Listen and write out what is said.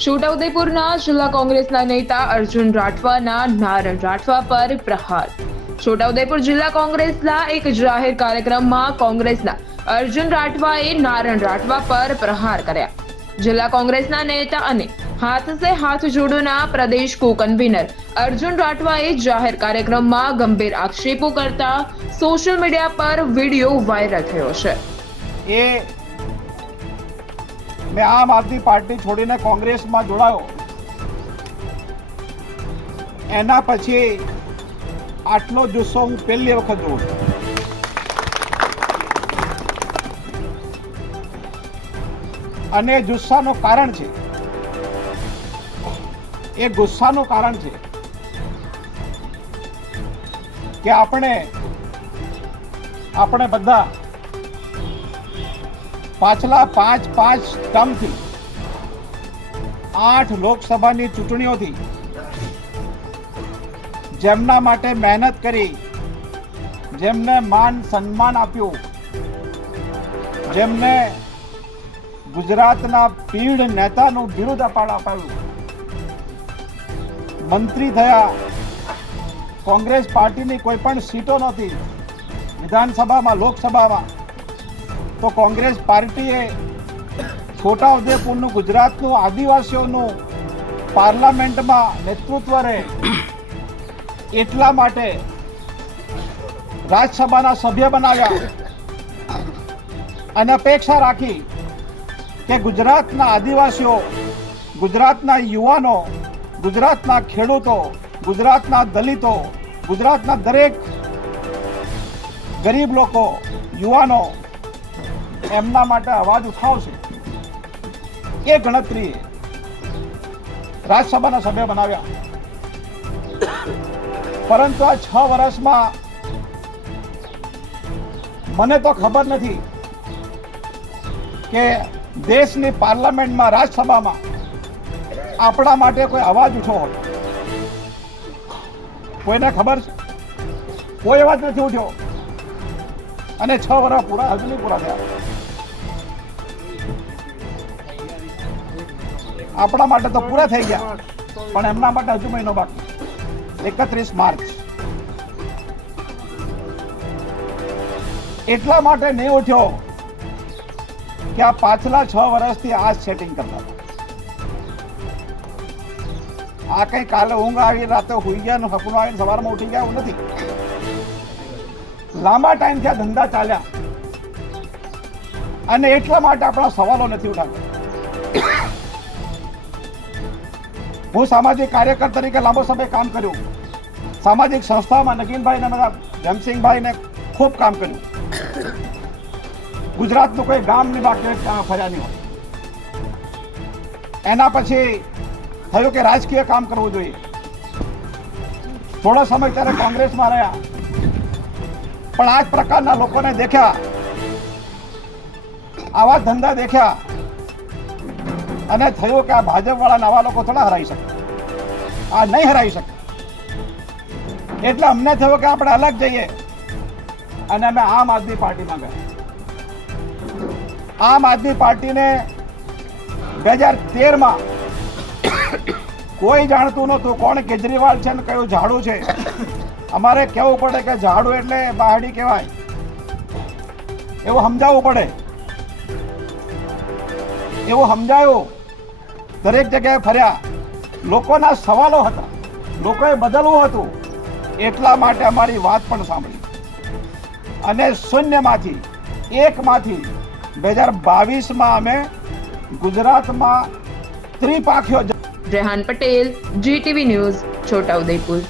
છોટાઉદેપુરના જિલ્લા કોંગ્રેસના નેતા અર્જુન રાઠવાના નારણ રાઠવા પર પ્રહાર. છોટાઉદેપુર જિલ્લા કોંગ્રેસના એક જાહેર કાર્યક્રમમાં કોંગ્રેસના અર્જુન રાઠવાએ નારણ રાઠવા પર પ્રહાર કર્યા. જિલ્લા કોંગ્રેસના નેતા અને હાથ સે હાથ જોડોના પ્રદેશ કો કન્વીનર અર્જુન રાઠવાએ જાહેર કાર્યક્રમમાં ગંભીર આક્ષેપો કરતા સોશિયલ મીડિયા પર વીડિયો વાયરલ થયો છે. એ મેં આમ આદમી પાર્ટી છોડીને કોંગ્રેસમાં જોડાયો. એના પછી આટલો જુસ્સો હું પહેલી વખત જોઉં છું. અને જુસ્સાનું કારણ છે, એ ગુસ્સાનું કારણ છે કે આપણે આપણે બધા પાછલા પાંચ પાંચ ટર્મથી આઠ લોકસભાની ચૂંટણીઓથી જેમના માટે મહેનત કરી, જેમને માન સન્માન આપ્યું, જેમને ગુજરાતના પીઢ નેતાનું બિરુદ અપાડાપાયું મંત્રી થયા, કોંગ્રેસ પાર્ટીની કોઈ પણ સીટો નહોતી. વિધાનસભામાં, લોકસભામાં તો કોંગ્રેસ પાર્ટીએ છોટાઉદેપુરનું ગુજરાતનું આદિવાસીઓનું પાર્લામેન્ટમાં નેતૃત્વ રહે એટલા માટે રાજ્યસભાના સભ્ય બનાવ્યા. અને અપેક્ષા રાખી કે ગુજરાતના આદિવાસીઓ, ગુજરાતના યુવાનો, ગુજરાતના ખેડૂતો, ગુજરાતના દલિતો, ગુજરાતના દરેક ગરીબ લોકો, યુવાનો એમના માટે અવાજ ઉઠાવશે. એ ગણતરી રાજ્યસભાના સભ્ય બનાવ્યા. પરંતુ આ છ વર્ષમાં મને તો ખબર નથી કે દેશની પાર્લામેન્ટમાં, રાજ્યસભામાં આપણા માટે કોઈ અવાજ ઉઠો હોય. કોઈને ખબર છે? કોઈ અવાજ નથી ઉઠ્યો. અને છ વર્ષ પૂરા હજુ નહીં પૂરા થયા. આપણા માટે તો પૂરા થઈ ગયા. પણ એમના માટે હજુ મહિનો બાકી. એકત્રીસ માર્ચ. એટલા માટે નહીં ઉઠ્યો કે આ પાછલા છ વર્ષથી આ સેટિંગ કરતા આ કઈ કાલે ઊંઘ આવી, રાતે હોઈ ગયા સપનું આવીને સવારમાં ઉઠી ગયા એવું નથી. લાંબા ટાઈમથી આ ધંધા ચાલ્યા. અને એટલા માટે આપણા સવાલો નથી ઉઠાવતા હું સામાજિક કાર્યકર તરીકે લાંબો સમય કામ કર્યું. સામાજિક સંસ્થામાં નગીનભાઈ ને ખૂબ કામ કર્યું. ગુજરાતનું કોઈ ગામ નહીં બાકી ફર્યા નહીં એના પછી થયું કે રાજકીય કામ કરવું જોઈએ. થોડો સમય ત્યારે કોંગ્રેસમાં રહ્યા. પણ આ જ પ્રકારના લોકોને દેખ્યા. આવા ધંધા દેખ્યા. અને થયું કે આ ભાજપ વાળા નવા લોકો થોડા હરાઈ શકે. આ નહીં હરાઈ શકે. એટલે અમને થયું કે આપણે અલગ જઈએ. અને અમે આમ આદમી પાર્ટીમાં ગયા. આમ આદમી પાર્ટીને બે હજાર તેરમાં કોઈ જાણતું નહોતું કોણ કેજરીવાલ છે ને કયું ઝાડુ છે. અમારે કહેવું પડે કે ઝાડુ એટલે બહાડી કહેવાય. એવું સમજાવવું પડે. એવું સમજાયું? દરેક જગ્યાએ ફર્યા. લોકોના સવાલો હતા. લોકોએ બદલવું હતું. એટલા માટે અમારી વાત પણ સાંભળી. અને શૂન્યમાંથી, એકમાંથી, બે હજાર બાવીસમાં અમે ગુજરાતમાં ત્રિપાખ્યો રેહાન પટેલ, જીટીવી ન્યૂઝ છોટાઉદેપુર